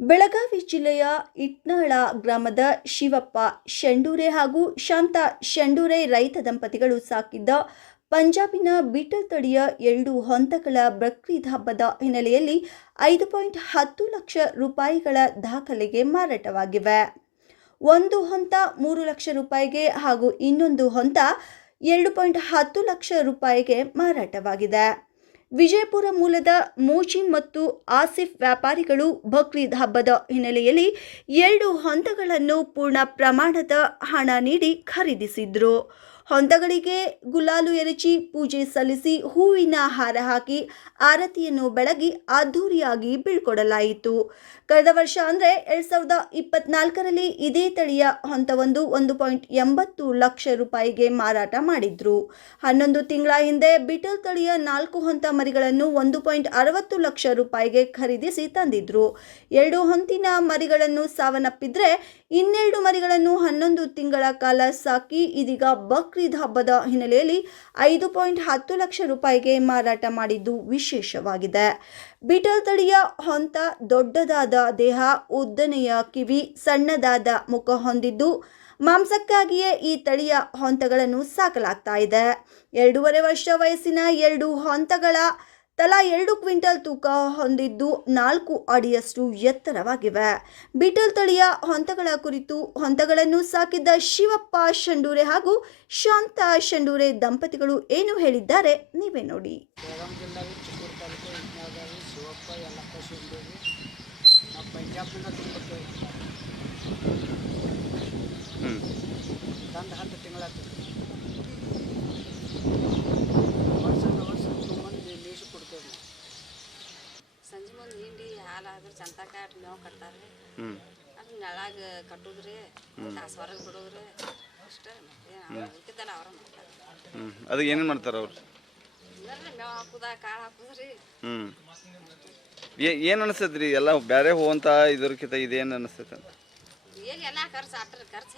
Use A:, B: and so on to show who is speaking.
A: ಬೆಳಗಾವಿ ಜಿಲ್ಲೆಯ ಇಟ್ನಾಳ ಗ್ರಾಮದ ಶಿವಪ್ಪ ಶೆಂಡೂರೆ ಹಾಗೂ ಶಾಂತ ಶೆಂಡೂರೆ ರೈತ ದಂಪತಿಗಳು ಸಾಕಿದ್ದ ಪಂಜಾಬಿನ ಬೀಟಲ್ ತಳಿಯ ಎರಡು ಹೊಂತಗಳ ಬಕ್ರೀದ್ ಹಬ್ಬದ ಹಿನ್ನೆಲೆಯಲ್ಲಿ ಐದು ಪಾಯಿಂಟ್ ಹತ್ತು ಲಕ್ಷ ರೂಪಾಯಿಗಳ ದಾಖಲೆಗೆ ಮಾರಾಟವಾಗಿವೆ. ಒಂದು ಹೊಂತ ಮೂರು ಲಕ್ಷ ರೂಪಾಯಿಗೆ ಹಾಗೂ ಇನ್ನೊಂದು ಹೊಂತ ಎರಡು ಪಾಯಿಂಟ್ ಹತ್ತು ಲಕ್ಷ ರೂಪಾಯಿಗೆ ಮಾರಾಟವಾಗಿದೆ. ವಿಜಯಪುರ ಮೂಲದ ಮೋಜಿ ಮತ್ತು ಆಸಿಫ್ ವ್ಯಾಪಾರಿಗಳು ಬಕ್ರೀದ್ ಹಬ್ಬದ ಹಿನ್ನೆಲೆಯಲ್ಲಿ ಎರಡು ಹಂತಗಳನ್ನು ಪೂರ್ಣ ಪ್ರಮಾಣದ ಹಣ ನೀಡಿ ಖರೀದಿಸಿದ್ರು. ಹೊಂತಗಳಿಗೆ ಗುಲಾಲು ಎರಚಿ ಪೂಜೆ ಸಲ್ಲಿಸಿ ಹೂವಿನ ಹಾರ ಹಾಕಿ ಆರತಿಯನ್ನು ಬೆಳಗಿ ಅದ್ಧೂರಿಯಾಗಿ ಬೀಳ್ಕೊಡಲಾಯಿತು. ಕಳೆದ ವರ್ಷ ಅಂದರೆ ಎರಡು ಸಾವಿರದ ಇಪ್ಪತ್ನಾಲ್ಕರಲ್ಲಿ ಇದೇ ತಳಿಯ ಹೊಂತವೊಂದು ಒಂದು ಪಾಯಿಂಟ್ ಎಂಬತ್ತು ಲಕ್ಷ ರೂಪಾಯಿಗೆ ಮಾರಾಟ ಮಾಡಿದ್ರು. ಹನ್ನೊಂದು ತಿಂಗಳ ಹಿಂದೆ ಬಿಟಲ್ ತಳಿಯ ನಾಲ್ಕು ಹೊಂತ ಮರಿಗಳನ್ನು ಒಂದು ಪಾಯಿಂಟ್ ಅರವತ್ತು ಲಕ್ಷ ರೂಪಾಯಿಗೆ ಖರೀದಿಸಿ ತಂದಿದ್ರು. ಎರಡು ಹೊಂತಿನ ಮರಿಗಳನ್ನು ಸಾವನ್ನಪ್ಪಿದ್ರೆ ಇನ್ನೆರಡು ಮರಿಗಳನ್ನು ಹನ್ನೊಂದು ತಿಂಗಳ ಕಾಲ ಸಾಕಿ ಇದೀಗ ಬಕ್ರೀದ್ ಹಬ್ಬದ ಹಿನ್ನೆಲೆಯಲ್ಲಿ ಐದು ಪಾಯಿಂಟ್ ಹತ್ತು ಲಕ್ಷ ರೂಪಾಯಿಗೆ ಮಾರಾಟ ಮಾಡಿದ್ದು ವಿಶೇಷವಾಗಿದೆ. ಬಿಟಲ್ ತಳಿಯ ಹೊಂತ ದೊಡ್ಡದಾದ ದೇಹ, ಉದ್ದನೆಯ ಕಿವಿ, ಸಣ್ಣದಾದ ಮುಖ ಹೊಂದಿದ್ದು ಮಾಂಸಕ್ಕಾಗಿಯೇ ಈ ತಳಿಯ ಹೊಂತಗಳನ್ನು ಸಾಕಲಾಗ್ತಾ ಇದೆ. ಎರಡೂವರೆ ವರ್ಷ ವಯಸ್ಸಿನ ಎರಡು ಹೊಂತಗಳ ತಲಾ ಎರಡು ಕ್ವಿಂಟಲ್ ತೂಕ ಹೊಂದಿದ್ದು ನಾಲ್ಕು ಅಡಿಯಷ್ಟು ಎತ್ತರವಾಗಿವೆ. ಬಿಟಲ್ ತಳಿಯ ಹೊಂತಗಳ ಕುರಿತು ಹೊಂತಗಳನ್ನು ಸಾಕಿದ್ದ ಶಿವಪ್ಪ ಶಂಡೂರೆ ಹಾಗೂ ಶಾಂತ ಶಂಡೂರೆ ದಂಪತಿಗಳು ಏನು ಹೇಳಿದ್ದಾರೆ ನೀವೇ ನೋಡಿ.
B: ಮುಂದೆ ಹಿಂಡಿ ಹಾಲು ಆದ್ರೆ ಚಂತಕ ಅಟ್ ಮೇವು ಕಟ್ತಾರೆ
C: ಹ್ಞೂ
B: ಅದು ನೆಳಾಗ ಕಟ್ಟುದ್ರಿ ತಾಸು ಹೊರಗೆ ಬಿಡೋದ್ರಿ ಅಷ್ಟೇ ಉಳ್ಕಿದ್ದೆಲ್ಲ ಅವ್ರ ಮಾಡ್ತಾರೆ.
C: ಹ್ಞೂ ಅದು ಏನೇನು ಮಾಡ್ತಾರೆ ಅವ್ರು?
B: ಇಲ್ಲರಿ ಮೇವು ಹಾಕುದ ಕಾಳು ಹಾಕುದ್ರಿ.
C: ಹ್ಞೂ ಏನು ಅನಿಸ್ತದ್ರಿ ಎಲ್ಲ ಬೇರೆ ಹೋಗಂತ ಇದ್ರಕ್ಕಿಂತ ಇದೇನು ಅನಿಸ್ತೈತೆ
B: ಏನು ಎಲ್ಲ ಖರ್ಚು ಆಟ್ರಿ ಖರ್ಚು